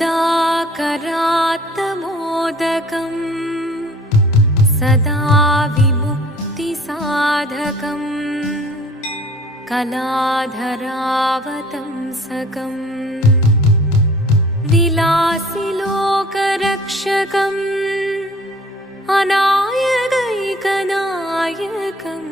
मुदाकरात्तमोदकं सदा विमुक्तिसाधकं कलाधरावतंसकं विलासिलोकरक्षकम् अनायकैकनायकम्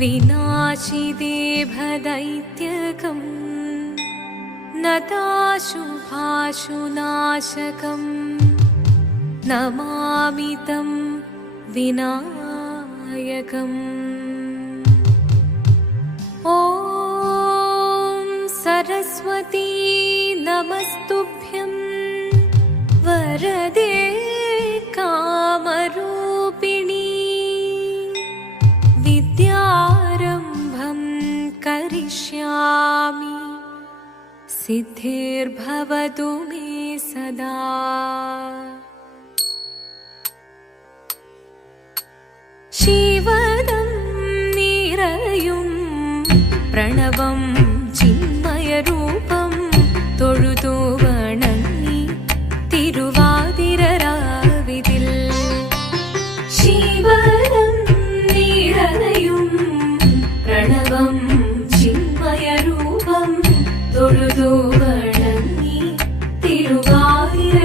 विनाशिदेभदैत्यकम् नताशुभाशुनाशकम् नमामि तं विनायकम्। ॐ सरस्वती नमस्तुभ्यं वरदे कामरूपिणी विद्यारम्भं करिष्यामि सिद्धिर्भवतु मे सदा। शिवदं निरयुं प्रणवं चिन्मयरूपं തൊഴുതു വണങ്ങി തിരുവാതിരരാവിതിൽ ശിവദം നിറയും പ്രണവം ചിന്മയരൂപം തൊഴുതു വണങ്ങി തിരുവാതിരരാവിതിൽ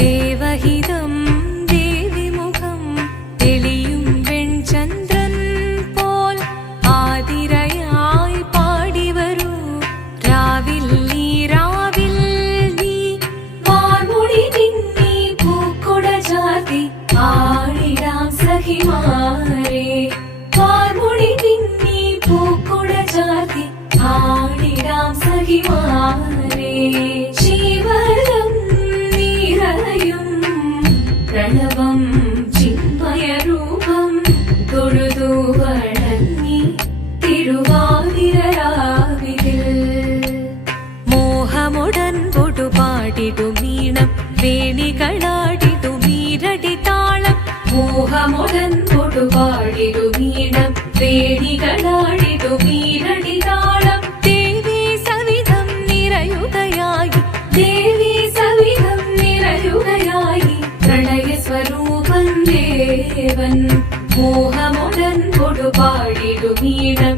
ദേവഹിതം ദേവിമുഖം തെളിയും വെൺചന്ദ്രൻ പോൽ ആതിരയായി പാടിവരൂ രാവിൽ നീ വാർമുടി പിന്നി പൂക്കുട ചാർത്തി ആടിടാം സഖിമാരെ വാർമുടി പിന്നി പൂക്കുട ചാർത്തി ആടിടാം സഖിമാരെ ശിവദം നിറയും പ്രണവം ചിന്മയരൂപം തൊഴുതു വണങ്ങി തിരുവാതിരരാവിതിൽ മോഹമുടൻ പൊടുപാടിടുമീണം വേണികളാടിടുമീരടി താളം മോഹമുടൻ പൊടുപാടിടുമീണം വേണികളാടിടുമീരടി താളം ദേവി സവിധം നിറയുകയായി ദേവി സവിധം നിറയുകയായി പ്രണയ സ്വരൂപൻ ദേവൻ മോഹമുടൻ പൊടുപാടിടുമീണം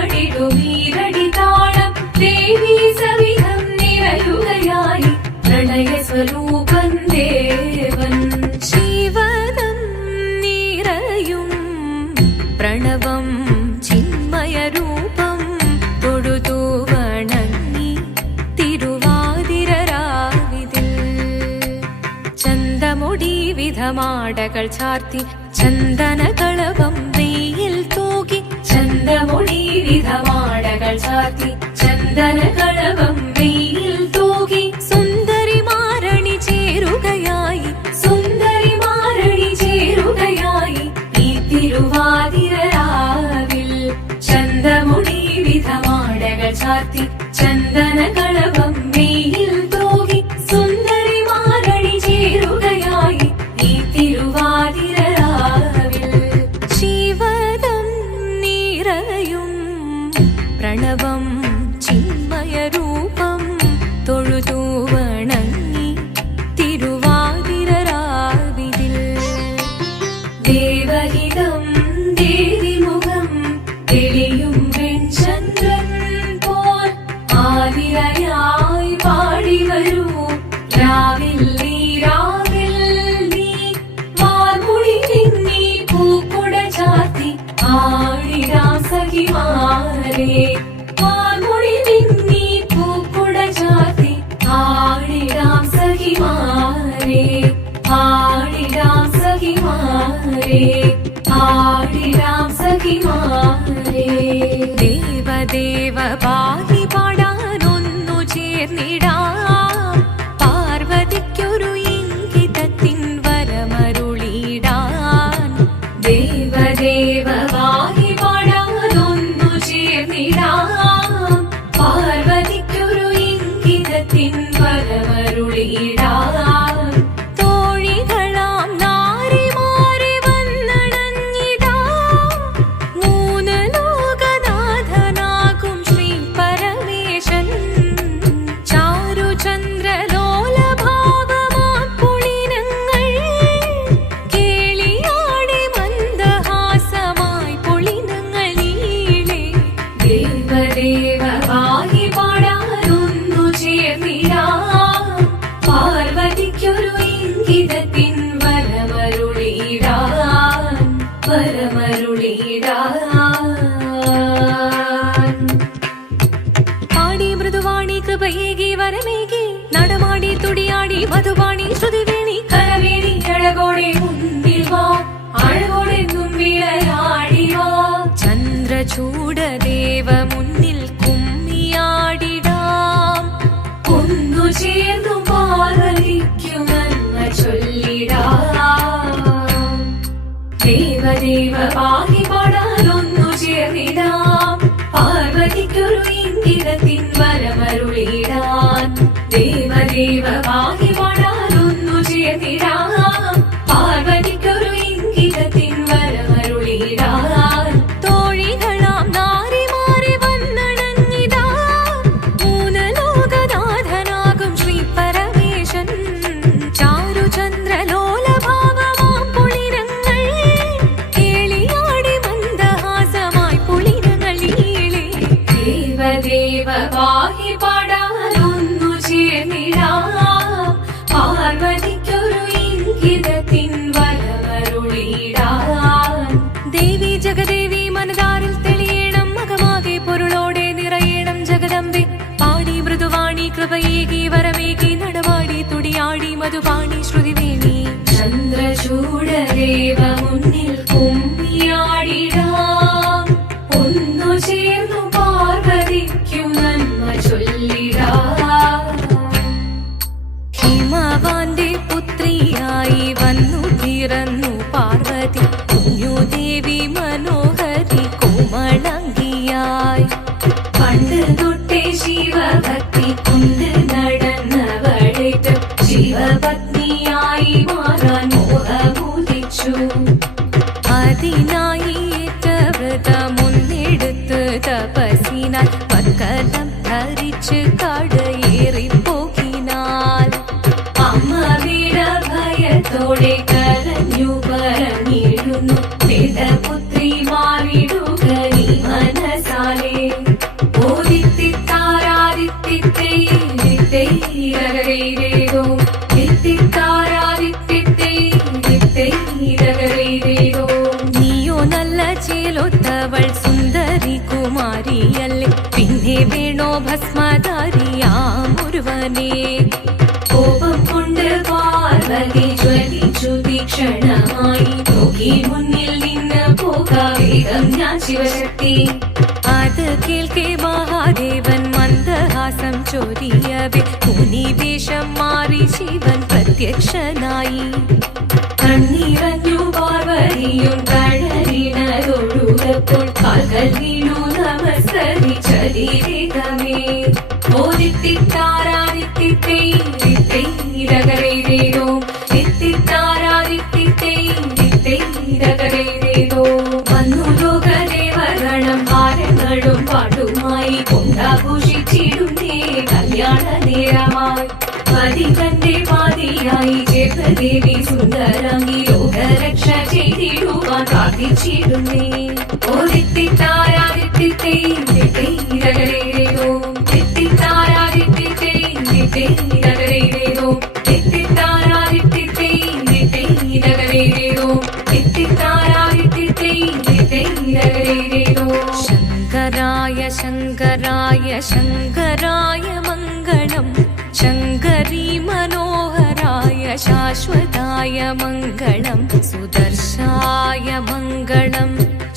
വേണികളാടിടുമീരടി താളം ദേവി സവിധം നിറയുകയായി പ്രണയ സ്വരൂപൻ ദേവൻ ശിവദം നിറയും പ്രണവം ചിന്മയരൂപം തൊഴുതു വണങ്ങി തിരുവാതിരരാവിതിൽ ചന്തമുടി വിധമാടകൾ ചാർത്തി ചന്ദനകളവം വെയിൽ തൂകി ചന്തമുടി വിധമാടകൾ ചാർത്തി ചന്ദനകളവം വെയിൽ തൂകി സുന്ദരിമാരണി ചേരുകയായി സുന്ദരിമാരണി ചേരുകയായി ഈ തിരുവാതിരരാവിൽ ചന്തമുടി വിധമാടകൾ ചാർത്തി ചന്ദനകളവം വെയിൽ തൂകി സുന്ദരിമാരണി ചേരുകയായി ഈ തിരുവാതിരരാവിൽ ശിവദം നിറയും പ്രണവം ചിന്മയരൂപം തൊഴുതു വണങ്ങി തിരുവാതിരരാവിതിൽ ദേവഹിതം ദേവിമുഖം തെളിയും വെൺചന്ദ്രൻ പോൽ ആതിരയായി പാടിവരൂ രാവിൽ നീ വാർമുടി പിന്നി പൂക്കുട ചാർത്തി ആടിടാം സഖിമാരെ വാർമുടി പിന്നി പൂക്കുട ചാർത്തി ആടിടാം സഖിമാരെ ആടിടാം സഖിമാരെ ആടിടാം സഖിമാരെ ദേവദേവ പാഹി പാടാനൊന്നു ചേർന്നിടാം പാർവതിക്കൊരു ഇംഗിതത്തിൻ വരമരുളിടാൻ ദേവദേവ പാഹി പാടാനൊന്നു ചേർന്നിടാം പാർവതിക്കൊരു ഇംഗിതത്തിൻ വരമരുളിടാൻ തോഴികളാം നാരിമാരെ വന്നണഞ്ഞിടാം മൂന്ന് ലോകനാഥനാകും ശ്രീ പരമ അഴകോടെ മുന്നിൽ വാ അഴകോടെന്നും വിളയാടി വാ ചന്ദ്രചൂഡദേവ മുന്നിൽ കുമ്മിയാടിടാം ഒന്നു ചേർന്നു പാർവതിക്കു നന്മ ചൊല്ലിടാം ദേവദേവ പാഹി പാടാനൊന്നു ചേർന്നിടാം പാർവതിക്കൊരു ഇംഗിതത്തിൻ വരമരുളിടാൻ ദേവദേവ പാഹി പാടാനൊന്നു ചേർന്നിടാം പാർവതിക്കൊരു ഇംഗിതത്തിൻ വരമരുളിടാൻ തോഴികളാം നാരിമാരെ വന്നണഞ്ഞിതാ മൂന്നലോകനാഥനാകും ശ്രീ പരമേശൻ ചാരുചന്ദ്രലോലഭാവമാം പുളിരങ്ങൾ കേളിയാടി മന്ദഹാസമായി പുളിരങ്ങൾ ഈളെ ദേവദേവ പാഹി പാടാനൊന്നു ചേർന്നിടാം പാർവതിക്കൊരു ഇംഗിതത്തിൻ വരമരുളിടാൻ ദേവി ജഗദേവി മനതാരിൽ തെളിയണം മകമാകെ പൊരുളോടെ നിറയണം ജഗദമ്പെ പാടി മൃദുവാണി കൃപയേകി വരമേകി നടവാടി തുടിയാടി മധുപാണി ശ്രുതിവേണി ചന്ദ്രചൂഡദേവ മുന്നിൽ കുമ്മിയാടിടാം ഒന്നു ചേർന്നു പാർവതിക്കു നന്മ ചൊല്ലിടാം ഹിമവാന്റെ പുത്രിയായി വന്നു പിറന്നു പാർവതി കുഞ്ഞുദേവി മനോഹരി കോമളങ്കിയായി പണ്ട് തൊട്ടേ ശിവഭക്തി കൊണ്ട് നടന്നവളേറ്റ് ശിവപത്നിയായി മാറാൻ മോഹമുദിച്ചു അതിനായി ഏറ്റ വ്രതമൊന്നെടുത്ത് തപസിനാൽ മക്കലം ധരിച്ച് കടയേറിപ്പോകിനാൽ അമ്മ വീട ഭയത്തോടെ കരഞ്ഞു പറഞ്ഞിരുന്നു വേദപുത്രി മാറിടുക നീ മനസാലേ ഓദിത്തിത്താരാദിത്തിത്തേരോ നീയോ നല്ല ചേലൊത്തവൾ സുന്ദരി കുമാരിയല്ലേ പിന്നെ വേണോ ഭസ്മധാരിയാമൊരുവനെ കോപം കൊണ്ട് പാർവതി ജ്വലിച്ചു തീക്ഷണമായി നോക്കി മുന്നിൽ നിന്ന് പോകാവേഗം ഞാൻ ശിവശക്തി അത് കേൾക്കെ മഹാദേവൻ മന്ദഹാസം ചൊരിയവേ മുനിവേഷം മാറി ശിവൻ പ്രത്യക്ഷനായി കണ്ണീറഞ്ഞു പാർവതിയും കഴലിനതൊഴുകപ്പോൾ കാൽകൾ വീണു നമസ്കരിച്ചതിരേകമേ ഓദിത്തിത്താരാദിത്തിത്തേരോ തിത്തിത്താരാദിത്തിത്തേരോ വന്നു ലോകദേവഗണം ഭാരങ്ങളും പാട്ടുമായി കൊണ്ടാഘോഷിച്ചിടുന്നേ കല്യാണ നേരമായി പതികന്റെ പാതിയായി ജഗദേവി സുന്ദരങ്ങി ലോകരക്ഷ ചെയ്തിടുവാൻ പ്രാർത്ഥിച്ചിടുന്നേ ഓദിത്തിത്താരാദിത്തിത്തേരോ തിത്തിത്താരാദിത്തിത്തേരോ ശങ്കരായ ശങ്കരായ ശങ്കരായ മംഗളം ശങ്കരീ മനോഹരായ ശാശ്വതായ മംഗളം സുദർശായ മംഗളം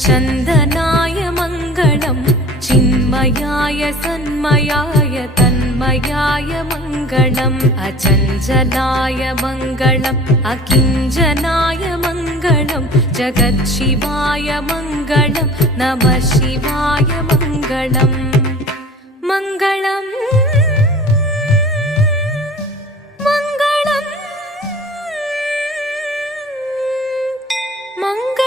ചന്ദനായ മംഗളം ചിന്മയായ സന്മയായ തന്മയായ മംഗളം അചഞ്ചലായ മംഗളം അകിഞ്ചനായ മംഗളം ജഗത്ശിവായ മംഗളം നമഃ ശിവായ മംഗളം മംഗളം മംഗളം മംഗളം